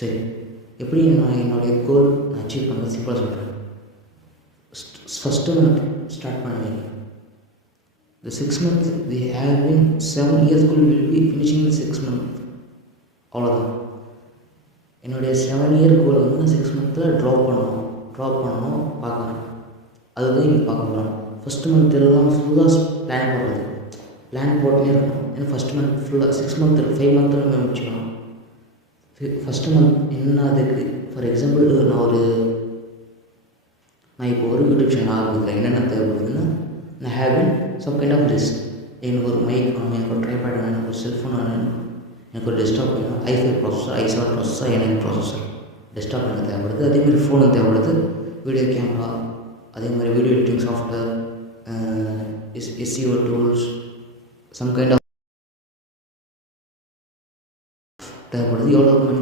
சரி, எப்படி நான் என்னுடைய கோல் நான் அச்சீவ் பண்ண சிம்பிளாக சொல்கிறேன். ஃபஸ்ட்டு மந்த் ஸ்டார்ட் பண்ணுவீங்க. The 6 months we have been 7 years will be finishing the 6 month. அவ்வளோதான். என்னுடைய 7 இயர் கோல் வந்து நான் 6 மந்த்தில் ட்ராப் பண்ணணும் பார்க்குறேன். அதுதான் இங்கே பார்க்க போகிறோம். ஃபஸ்ட்டு மந்த் எல்லாம் ஃபுல்லாக பிளான் போட்டுனே இருக்கணும். ஏன்னா ஃபஸ்ட்டு மந்த் ஃபுல்லாக 6 மந்த் 5 மந்த்தில் நம்ம முடிச்சுக்கணும். ஃபஸ்ட்டு மந்த் என்ன அதுக்கு ஃபார் எக்ஸாம்பிள் நான் இப்போ ஒரு யூடியூப் சேனல் ஆரம்பிக்கிறேன். என்னென்ன தேவைப்படுதுன்னா, நான் having some kind of risk. எனக்கு ஒரு மைக் வேணும், எனக்கு ஒரு ட்ரைபேட் வேணும், எனக்கு ஒரு செல்ஃபோன் வேணும், எனக்கு ஒரு டெஸ்க்டாப் வேணும், i5 processor, i7 processor, n9 processor. Desktop எனக்கு தேவைப்படுது. அதேமாதிரி ஃபோனும் தேவைப்படுது, வீடியோ கேமரா, அதே மாதிரி video editing software, SEO tools, some kind of தேவைப்படுது. எவ்வளோ மணி